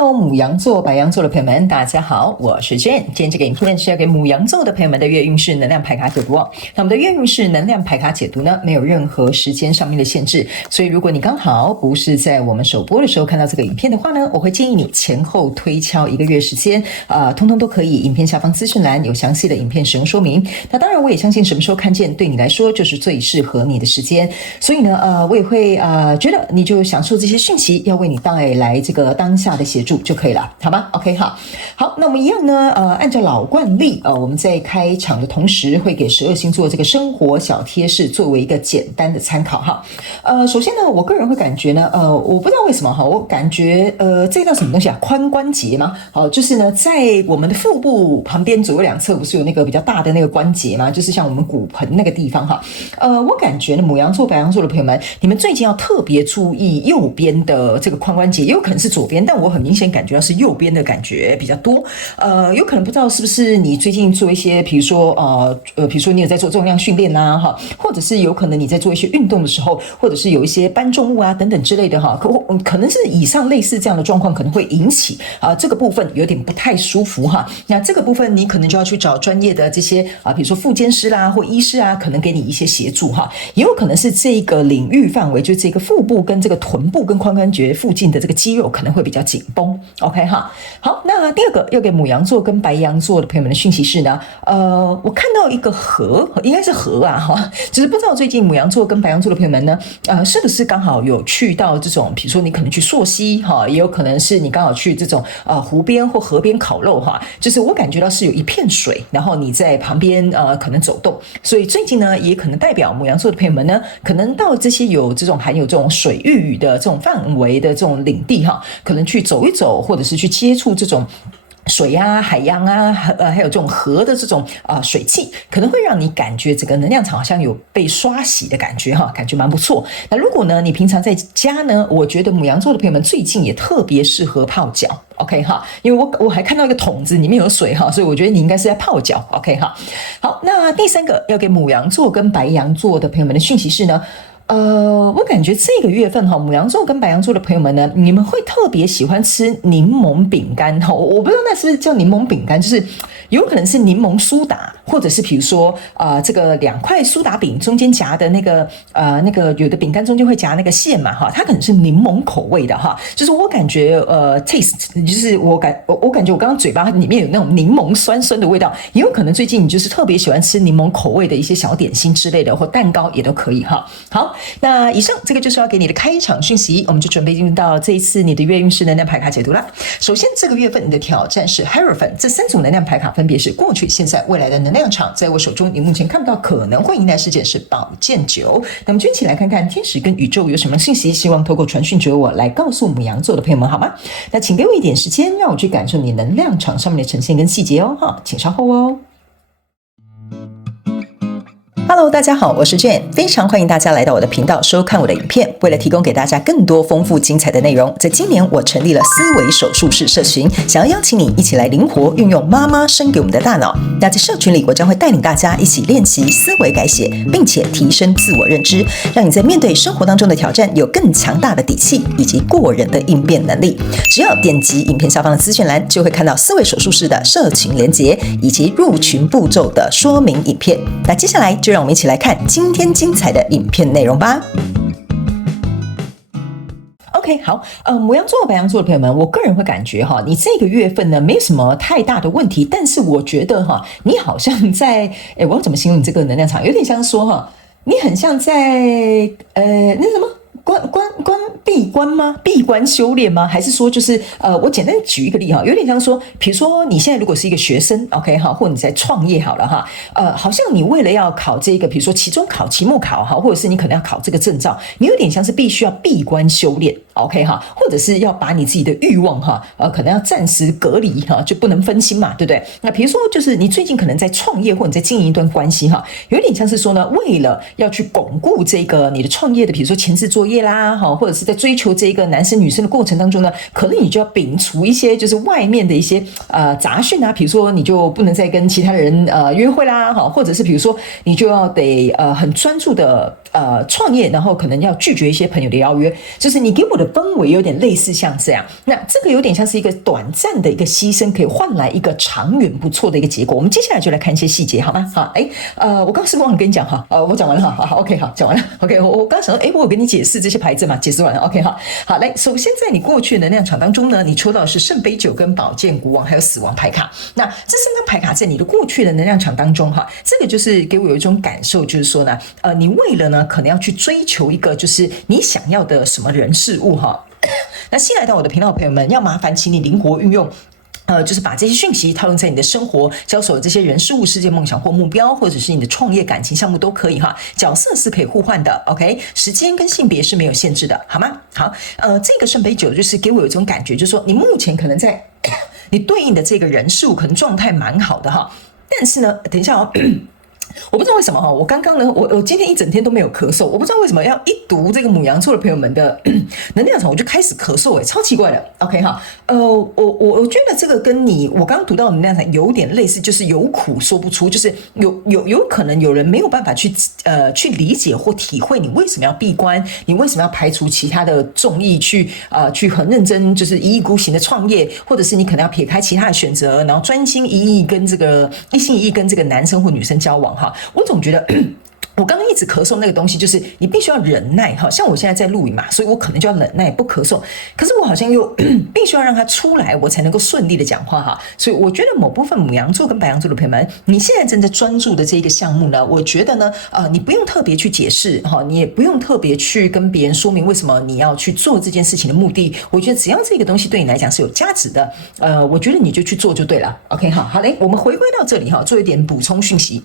Hello， 牡羊座、白羊座的朋友們，大家好，我是 Jane。今天這個影片是要給牡羊座的朋友們的月運勢能量牌卡解讀哦。那我們的月運勢能量牌卡解讀呢，沒有任何時間上面的限制，所以如果你剛好不是在我們首播的時候看到這個影片的話呢，我會建議你前後推敲1個月時間，通通都可以。影片下方資訊欄有詳細的影片使用說明。那當然，我也相信什麼時候看見對你來說就是最適合你的時間。所以呢，我也會覺得你就享受這些訊息，要為你帶來這個當下的協助就可以了，好嗎 ？OK， 好，那我們一樣呢，按照老慣例，我們在開場的同時會給12星座這個生活小貼士作為一個簡單的參考哈。首先呢，我個人會感覺呢，我不知道為什麼哈，我感覺這叫什麼東西啊？髖關節嗎？就是呢，在我們的腹部旁邊左右兩側不是有那個比較大的那個關節嗎？就是像我們骨盆那個地方哈。我感覺呢，牡羊座、白羊座的朋友們，你們最近要特別注意右邊的這個髖關節，也有可能是左邊，但我很明顯感覺到是右邊的感覺比較多。有可能不知道是不是你最近做一些，比如說你有在做重量訓練啊，哈，或者是有可能你在做一些運動的時候，或者是有一些搬重物啊等等之類的哈，可能是以上類似這樣的狀況，可能會引起這個部分有點不太舒服哈。那這個部分你可能就要去找專業的這些比如說復健師啦或醫師啊，可能給你一些協助哈。也有可能是這個領域範圍，就這個腹部跟這個臀部跟髖關節附近的這個肌肉可能會比較緊繃。OK 哈，好，那第二個要給牡羊座跟白羊座的朋友們的訊息是呢，我看到一個河，應該是河啊哈，只是不知道最近牡羊座跟白羊座的朋友們呢，是不是剛好有去到這種，比如說你可能去溯溪哈，也有可能是你剛好去這種湖邊或河邊烤肉哈，就是我感覺到是有一片水，然後你在旁邊可能走動，所以最近呢也可能代表牡羊座的朋友們呢，可能到這些有這種含有這種水域的這種範圍的這種領地哈，可能去走一走，或者是去接觸這種水啊、海洋啊，還有這種河的這種水汽，可能會讓你感覺整個能量場好像有被刷洗的感覺哈，感覺蠻不錯。那如果呢，你平常在家呢，我覺得牡羊座的朋友們最近也特別適合泡腳 ，OK 哈，因為我還看到一個桶子裡面有水哈，所以我覺得你應該是在泡腳 ，OK 哈。好，那第三個要給牡羊座跟白羊座的朋友們的訊息是呢，我感覺這個月份哈，牡羊座跟白羊座的朋友們呢，你們會特別喜歡吃檸檬餅乾哈。我不知道那是不是叫檸檬餅乾，就是有可能是檸檬蘇打，或者是比如說這個2塊蘇打餅中間夾的那個有的餅乾中間會夾那個餡嘛哈，它可能是檸檬口味的哈。就是我感覺taste， 就是我感覺我剛剛嘴巴裡面有那種檸檬酸酸的味道，也有可能最近你就是特別喜歡吃檸檬口味的一些小點心之類的，或蛋糕也都可以哈。好。那以上這個就是要給你的開場訊息，我們就準備進入到這一次你的月運勢能量牌卡解讀啦。首先，這個月份你的挑戰是 Hierophant， 這3組能量牌卡分別是過去、現在、未來的能量場。在我手中，你目前看不到可能會迎來事件是寶劍9。那麼，就一起來看看天使跟宇宙有什麼信息，希望透過傳訊者我來告訴牡羊座的朋友們，好嗎？那請給我一點時間，讓我去感受你能量場上面的呈現跟細節哦，哈，請稍後哦。Hello， 大家好，我是 Jane， 非常歡迎大家來到我的頻道收看我的影片。為了提供給大家更多豐富精彩的內容，在今年我成立了思維手術室社群，想要邀請你一起來靈活運用媽媽生給我們的大腦。那在社群裡，我將會帶領大家一起練習思維改寫，並且提升自我認知，讓你在面對生活當中的挑戰有更強大的底氣以及過人的應變能力。只要點擊影片下方的資訊欄，就會看到思維手術室的社群連結以及入群步驟的說明影片。那接下來就讓我們一起來看今天精彩的影片內容吧。OK， 好，牡羊座、白羊座的朋友們，我個人會感覺哈，你這個月份呢，沒什麼太大的問題，但是我覺得哈，你好像在，我要怎麼形容你這個能量場？有點像說哈，你很像在那什麼。閉關嗎？閉關修煉嗎？還是說就是我簡單舉一個例哈，有點像說，比如說你現在如果是一個學生 ，OK 哈，或者你在創業好了哈，好像你為了要考這個，比如說期中考、期末考哈，或者是你可能要考這個證照，你有點像是必須要閉關修煉 ，OK 哈，或者是要把你自己的慾望哈，可能要暫時隔離哈，就不能分心嘛，對不對？那比如說就是你最近可能在創業或者你在經營一段關係哈，有點像是說呢，為了要去鞏固這個你的創業的，比如說前置作業啦，或者是在追求這個男生女生的過程當中呢，可能你就要摒除一些就是外面的一些雜訊啊，比如說你就不能再跟其他人約會啦，或者是比如說你就要得很專注的創業，然後可能要拒絕一些朋友的邀約，就是你給我的氛圍有點類似像這樣。那這個有點像是一個短暫的一個犧牲，可以換來一個長遠不錯的一個結果。我們接下來就來看一些細節，好嗎？好，我剛是不是忘了跟你講哈？我講完了哈，好 ，OK， 好，講完了 ，OK， 我剛想說，我有跟你解釋這些牌子嘛？解釋完了 ，OK， 好，來，首先在你過去的能量場當中呢，你抽到的是聖杯九跟寶劍國王，還有死亡牌卡。那這三張牌卡在你的過去的能量場當中哈，這個就是給我有一種感受，就是說呢，你為了呢可能要去追求一個就是你想要的什麼人事物哈。那新來到我的頻道的朋友們，要麻煩請你靈活運用。就是把這些訊息套用在你的生活、交手的這些人事物、世界夢想或目標，或者是你的創業、感情項目都可以哈。角色是可以互換的 ，OK？ 時間跟性別是沒有限制的，好嗎？好，這個聖杯九就是給我有一種感覺，就是說你目前可能在你對應的這個人事物可能狀態蠻好的哈，但是呢，等一下哦。我不知道為什麼哈，我剛剛呢，我今天一整天都沒有咳嗽，我不知道為什麼要一讀這個牡羊座的朋友們的能量場，我就開始咳嗽，超奇怪的。OK 哈，我覺得這個跟我剛剛讀到的能量場有點類似，就是有苦說不出，就是有可能有人沒有辦法去理解或體會你為什麼要閉關，你為什麼要排除其他的眾議去很認真就是一意孤行的創業，或者是你可能要撇開其他的選擇，然後專心一心一意跟這個男生或女生交往。我總覺得我剛剛一直咳嗽那個東西，就是你必須要忍耐哈。像我現在在錄影嘛，所以我可能就要忍耐不咳嗽。可是我好像又必須要讓它出來，我才能夠順利的講話哈。所以我覺得某部分牡羊座跟白羊座的朋友們，你現在正在專注的這個項目呢，我覺得呢，你不用特別去解釋哈，你也不用特別去跟別人說明為什麼你要去做這件事情的目的。我覺得只要這個東西對你來講是有價值的，我覺得你就去做就對了。OK 好嘞，我們回歸到這裡哈，做一點補充訊息。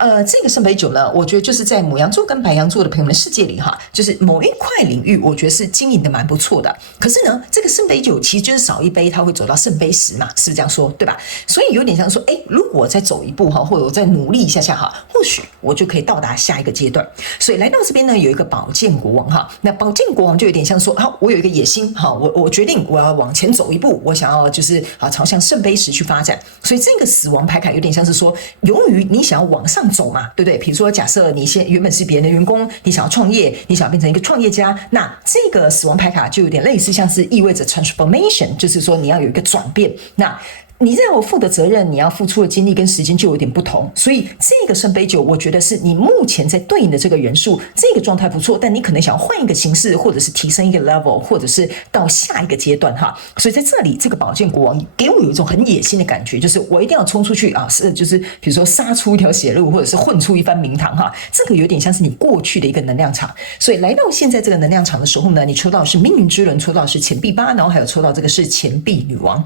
這個聖杯九呢，我覺得就是在牡羊座跟白羊座的朋友們的世界裡哈，就是某一塊領域，我覺得是經營的蠻不錯的。可是呢，這個聖杯九其實就是少一杯，它會走到聖杯十嘛，是不是這樣說，對吧？所以有點像說，如果我再走一步哈，或者我再努力一下下哈，或許我就可以到達下一個階段。所以來到這邊呢，有一個寶劍國王哈，那寶劍國王就有點像說，好，我有一個野心哈，我決定我要往前走一步，我想要就是朝向聖杯十去發展。所以這個死亡牌卡有點像是說，由於你想要往上走嘛，對不對？比如說，假設你原本是別人的員工，你想要創業，你想要變成一個創業家，那這個死亡牌卡就有點類似，像是意味着 transformation， 就是說你要有一個轉變。那你在我負的責任，你要付出的精力跟時間就有點不同，所以這個聖杯九，我覺得是你目前在對應的這個人數，這個狀態不錯，但你可能想要換一個形式，或者是提升一個 level， 或者是到下一個階段哈。所以在這裡，這個寶劍國王給我有一種很野心的感覺，就是我一定要衝出去啊，就是比如說殺出一條血路，或者是混出一番名堂哈。這個有點像是你過去的一個能量場，所以來到現在這個能量場的時候呢，你抽到的是命運之輪，抽到的是錢幣八，然後還有抽到這個是錢幣女王。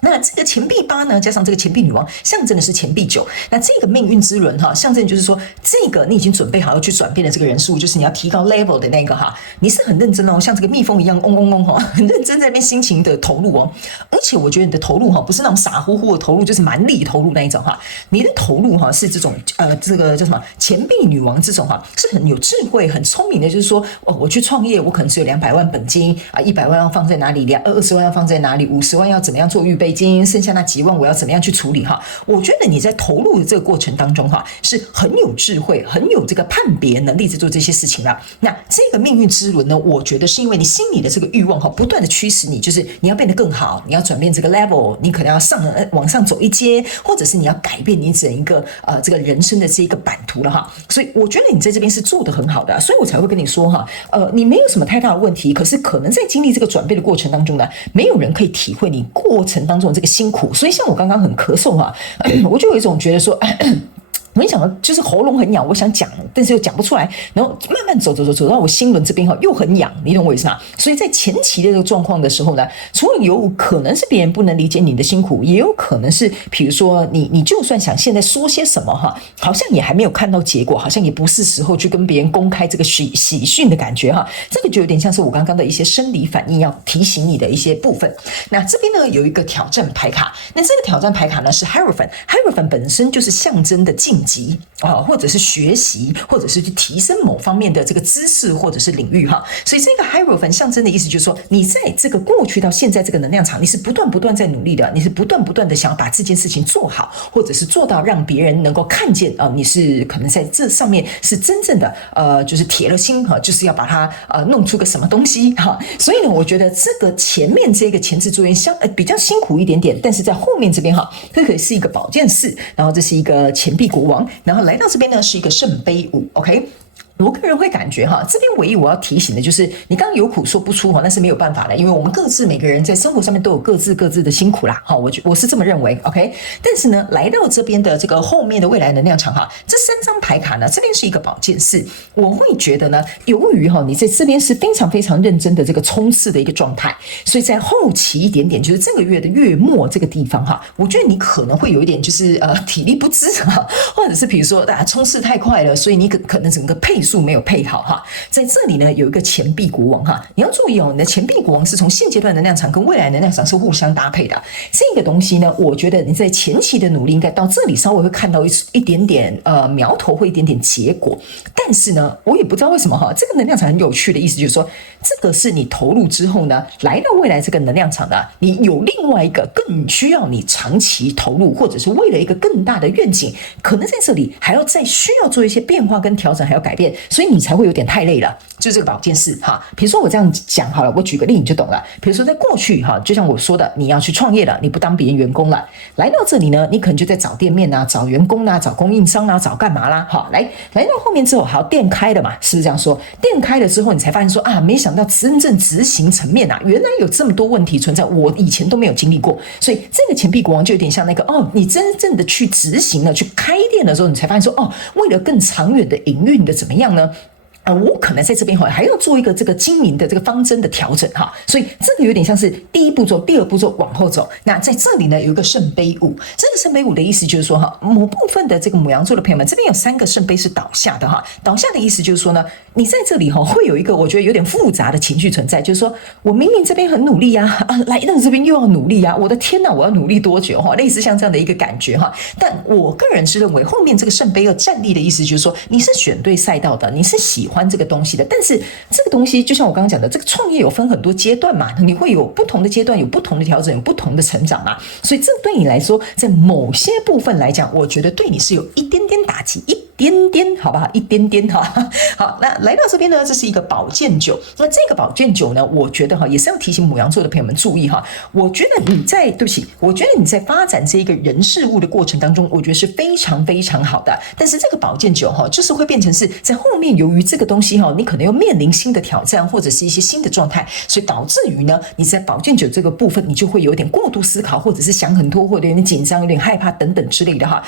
那這個錢幣八呢，加上這個錢幣女王，象徵的是錢幣九。那這個命運之輪哈，象徵就是說，這個你已經準備好要去轉變的這個人數，就是你要提高 level 的那個哈，你是很認真哦，像這個蜜蜂一樣嗡嗡嗡哈，很認真在那邊辛勤的投入哦。而且我覺得你的投入哈，不是那種傻乎乎的投入，就是蠻力投入那一種哈。你的投入哈是這種這個叫什麼錢幣女王這種哈，是很有智慧、很聰明的，就是說我去創業，我可能只有200萬本金啊，100萬要放在哪裡，20萬要放在哪裡，50萬要怎麼樣做預備金，剩下那幾萬我要怎麼樣去處理哈？我覺得你在投入的這個過程當中哈，是很有智慧、很有這個判別能力在做這些事情了。那這個命運之輪呢，我覺得是因為你心裡的這個慾望哈，不斷的驅使你，就是你要變得更好，你要轉變這個 level， 你可能要往上走一階，或者是你要改變你整一個這個人生的這一個版圖了哈。所以我覺得你在這邊是做得很好的，所以我才會跟你說哈，你沒有什麼太大的問題，可是可能在經歷這個轉變的過程當中呢，沒有人可以體會你過程當中的這個辛苦，所以像我剛剛很咳嗽哈，我就有一種覺得說，我跟你講，就是喉嚨很癢，我想講，但是又講不出來，然後慢慢走到我心輪這邊哈，又很癢，你懂我意思嗎？所以在前期的這個狀況的時候呢，除了有可能是別人不能理解你的辛苦，也有可能是，比如說你就算想現在說些什麼哈，好像也還沒有看到結果，好像也不是時候去跟別人公開這個喜訊的感覺哈，這個就有點像是我剛剛的一些生理反應要提醒你的一些部分。那這邊呢有一個挑戰牌卡，那這個挑戰牌卡呢是 Hierophant 本身就是象徵的進級或者是學習，或者是去提升某方面的這個知識或者是領域哈。所以這個 Hierophant 象徵的意思就是說，你在這個過去到現在這個能量場，你是不斷在努力的，你是不斷的想要把這件事情做好，或者是做到讓別人能夠看見你是可能在這上面是真正的就是鐵了心就是要把它弄出個什麼東西哈。所以呢，我覺得這個前面這個前置作業比較辛苦一點點，但是在後面這邊哈，這可以是一個寶劍4，然後這是一個錢幣國王，然後來到這邊呢是一個聖杯5 ，OK。我個人會感覺哈，這邊唯一我要提醒的就是，你剛剛有苦說不出哈，那是沒有辦法的，因為我們各自每個人在生活上面都有各自的辛苦啦，哈，我是這麼認為 ，OK。但是呢，來到這邊的這個後面的未來能量場哈，這3張牌卡呢，這邊是一個寶劍4，我會覺得呢，由於哈你在這邊是非常認真的這個衝刺的一個狀態，所以在後期一點點，就是這個月的月末這個地方哈，我覺得你可能會有一點就是體力不支哈，或者是比如說衝刺太快了，所以你可能整個配數沒有配好哈，在這裡呢有一個錢幣國王哈，你要注意你的錢幣國王是從現階段能量場跟未來能量場是互相搭配的。這個東西呢，我覺得你在前期的努力應該到這裡稍微會看到一點點苗頭或一點點結果，但是呢，我也不知道為什麼哈，這個能量場很有趣的意思就是說，這個是你投入之後呢，來到未來這個能量場的，你有另外一個更需要你長期投入，或者是為了一個更大的願景，可能在這裡還要再需要做一些變化跟調整，還要改變，所以你才會有點太累了。就是這個寶劍4哈，比如說我這樣講好了，我舉個例你就懂了。比如說在過去哈，就像我說的，你要去創業了，你不當別人員工了，來到這裡呢，你可能就在找店面啊，找員工啊，找供應商啊，找幹嘛啦？哈，來到後面之後，好，店開了嘛，是不是這樣說？店開了之後，你才發現說啊，沒想到真正執行層面啊，原來有這麼多問題存在，我以前都沒有經歷過。所以這個錢幣國王就有點像那個你真正的去執行了，去開店的時候，你才發現說為了更長遠的營運的怎麼樣呢？我可能在這邊還要做一個這個經營的這個方針的調整哈，所以這個有點像是第一步驟、第二步驟往後走。那在這裡呢，有一個聖杯5，這個聖杯5的意思就是說哈，某部分的這個牡羊座的朋友們，這邊有3個聖杯是倒下的哈，倒下的意思就是說呢，你在這裡哈會有一個我覺得有點複雜的情緒存在，就是說我明明這邊很努力啊，來到這邊又要努力啊，我的天哪，我要努力多久哈？類似像這樣的一個感覺哈。但我個人是認為後面這個聖杯2站立的意思就是說，你是選對賽道的，你是喜歡這個東西的，但是這個東西就像我剛剛講的，這個創業有分很多階段嘛，你會有不同的階段，有不同的調整，有不同的成長嘛，所以這對你來說，在某些部分來講，我覺得對你是有一點點打擊，一點點，好不好？一點點哈。好，那來到這邊呢，這是一個寶劍9，那這個寶劍9呢，我覺得哈，也是要提醒牡羊座的朋友們注意哈。我覺得你在發展這個人事物的過程當中，我覺得是非常好的。但是這個寶劍9哈，就是會變成是在後面，由於這個東西哈，你可能又面臨新的挑戰或者是一些新的狀態，所以導致於呢，你在寶劍9這個部分，你就會有點過度思考，或者是想很多，或者有點緊張、有點害怕等等之類的哈。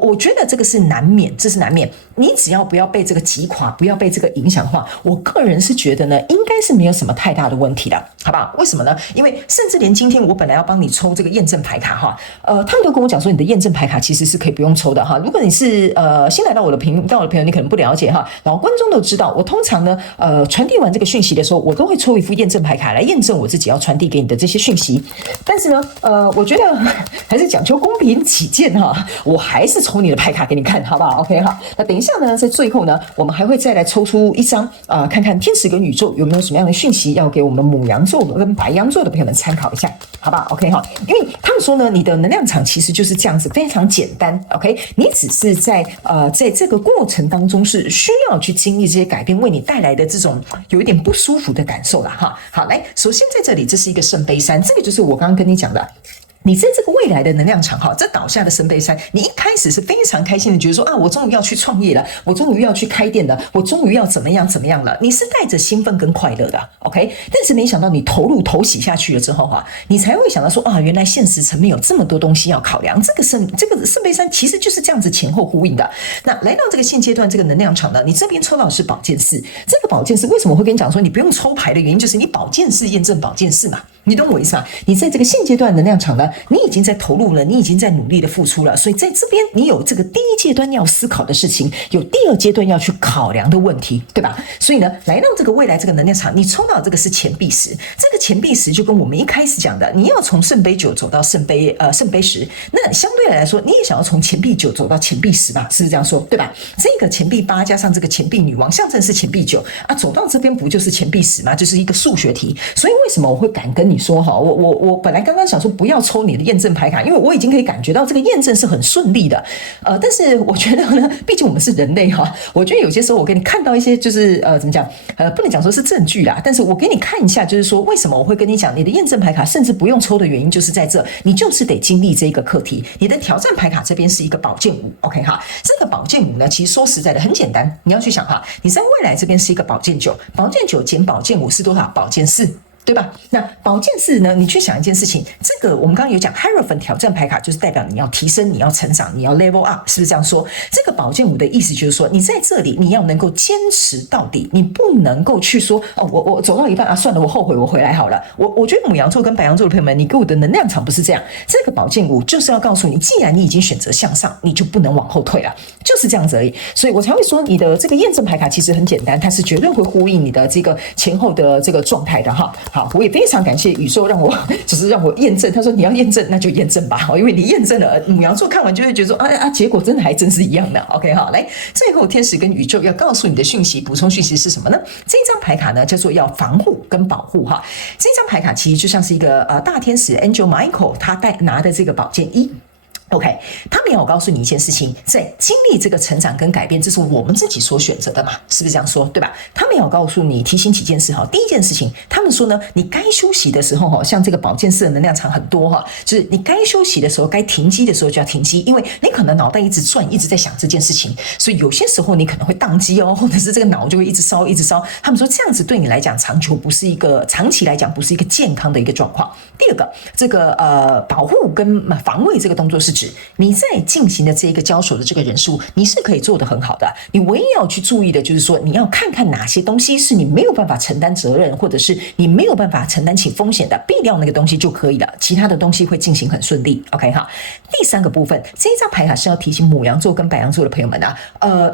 我覺得這個是難免，這是難免。你只要不要被這個擊垮，不要被這個影響的話，我個人是覺得呢，應該是沒有什麼太大的問題的，好不好？為什麼呢？因為甚至連今天我本來要幫你抽這個驗證牌卡哈，他們都跟我講說，你的驗證牌卡其實是可以不用抽的哈。如果你是新來到我的頻道的朋友，你可能不了解哈，然後觀眾都知道，我通常呢傳遞完這個訊息的時候，我都會抽一副驗證牌卡來驗證我自己要傳遞給你的這些訊息。但是呢，我覺得還是講求公平起見哈，我還是抽你的牌卡給你看，好不好 ？OK 哈，那等一下呢，在最後呢，我們還會再來抽出一張看看天使跟宇宙有沒有什麼樣的訊息要給我們牡羊座跟白羊座的朋友們參考一下，好不好 ？OK 哈，因為他們說呢，你的能量場其實就是這樣子，非常簡單。OK， 你只是在這個過程當中是需要去經歷這些改變，為你帶來的這種有一點不舒服的感受了哈。好，來，首先在這裡，這是一個聖杯3，這個就是我剛剛跟你講的。你在這個未來的能量場哈，這倒下的聖杯3，你一開始是非常開心的，覺得說啊，我終於要去創業了，我終於要去開店了，我終於要怎麼樣了，你是帶着興奮跟快樂的 ，OK？ 但是沒想到你頭洗下去了之後哈，你才會想到說啊，原來現實層面有這麼多東西要考量。這個聖杯3其實就是這樣子前後呼應的。那來到這個現階段這個能量場呢，你這邊抽到的是寶劍4，這個寶劍4為什麼會跟你講說你不用抽牌的原因，就是你寶劍4驗證寶劍4嘛。你懂我意思嗎？你在這個現階段能量場呢，你已經在投入了，你已經在努力的付出了，所以在這邊你有這個第一階段要思考的事情，有第二階段要去考量的問題，對吧？所以呢，來到這個未來這個能量場，你抽到這個是錢幣十，這個錢幣十就跟我們一開始講的，你要從聖杯九走到聖杯十，那相對來說，你也想要從錢幣九走到錢幣十吧？是不是這樣說？對吧？這個錢幣八加上這個錢幣女王，象徵是錢幣九啊，走到這邊不就是錢幣十嗎？就是一個數學題。所以為什麼我會敢跟你說哈？我本來剛剛想說不要抽你的驗證牌卡，因為我已經可以感覺到這個驗證是很順利的。但是我覺得呢，畢竟我們是人類哈，我覺得有些時候我給你看到一些就是怎麼講不能講說是證據啦，但是我給你看一下，就是說為什麼我會跟你講你的驗證牌卡甚至不用抽的原因，就是在這，你就是得經歷這個課題。你的挑戰牌卡這邊是一個寶劍五 ，OK 哈，這個寶劍五呢，其實說實在的很簡單，你要去想哈，你在未來這邊是一個寶劍九，寶劍九減寶劍五是多少？寶劍四。對吧？那寶劍四呢？你去想一件事情，這個我們剛剛有講 Hierophant 挑戰牌卡，就是代表你要提升，你要成長，你要 level up， 是不是這樣說？這個寶劍五的意思就是說，你在這裡你要能夠堅持到底，你不能夠去說哦，我走到一半啊，算了，我後悔，我回來好了。我覺得牡羊座跟白羊座的朋友們，你給我的能量場不是這樣。這個寶劍五就是要告訴你，既然你已經選擇向上，你就不能往後退了，就是這樣子而已。所以我才會說，你的這個驗證牌卡其實很簡單，它是絕对會呼應你的這個前後的這個狀態的哈。好，我也非常感謝宇宙讓我驗證。他說你要驗證，那就驗證吧，因為你驗證了，牡羊座看完就會覺得說結果真的還真是一樣的。OK 哈，來，最後天使跟宇宙要告訴你的訊息，補充訊息是什麼呢？這一張牌卡呢叫做要防護跟保護哈。這張牌卡其實就像是一個大天使 Angel Michael 他拿的這個寶劍一。OK， 他們要告訴你一件事情，在經歷這個成長跟改變，這是我們自己所選擇的嘛，是不是這樣說，對吧？他們要告訴你，提醒幾件事哈。第一件事情，他們說呢，你該休息的時候哈，像這個寶劍四的能量場很多哈，就是你該休息的時候，該停機的時候就要停機，因為你可能腦袋一直轉，一直在想這件事情，所以有些時候你可能會宕機哦，或者是這個腦就會一直燒，一直燒。他們說這樣子對你來講，長期來講不是一個健康的一個狀況。第二個，這個保護跟防衛這個動作是。你在進行的這個交手的這個人數，你是可以做得很好的。你唯一要去注意的就是說，你要看看哪些東西是你沒有辦法承擔責任，或者是你沒有辦法承擔起風險的，避掉那個東西就可以了。其他的東西會進行很順利。OK 哈。第三個部分，這一張牌卡是要提醒牡羊座跟白羊座的朋友們啊，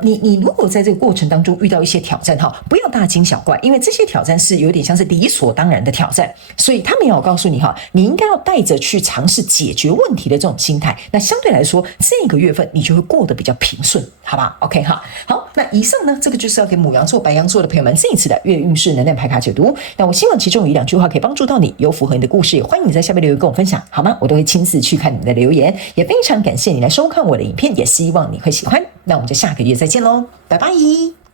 你如果在這個過程當中遇到一些挑戰哈，不要大驚小怪，因為這些挑戰是有點像是理所當然的挑戰，所以他們要告訴你哈，你應該要帶着去嘗試解決問題的這種心態。那相對來說，這個月份你就會過得比較平順，好吧 ？OK 哈，好，那以上呢，這個就是要給牡羊座、白羊座的朋友們這一次的月運勢能量牌卡解讀。那我希望其中有一兩句話可以幫助到你，有符合你的故事，也歡迎你在下面留言跟我分享，好嗎？我都會親自去看你的留言，也非常感謝你來收看我的影片，也希望你會喜歡。那我們就下個月再見嘍，拜拜。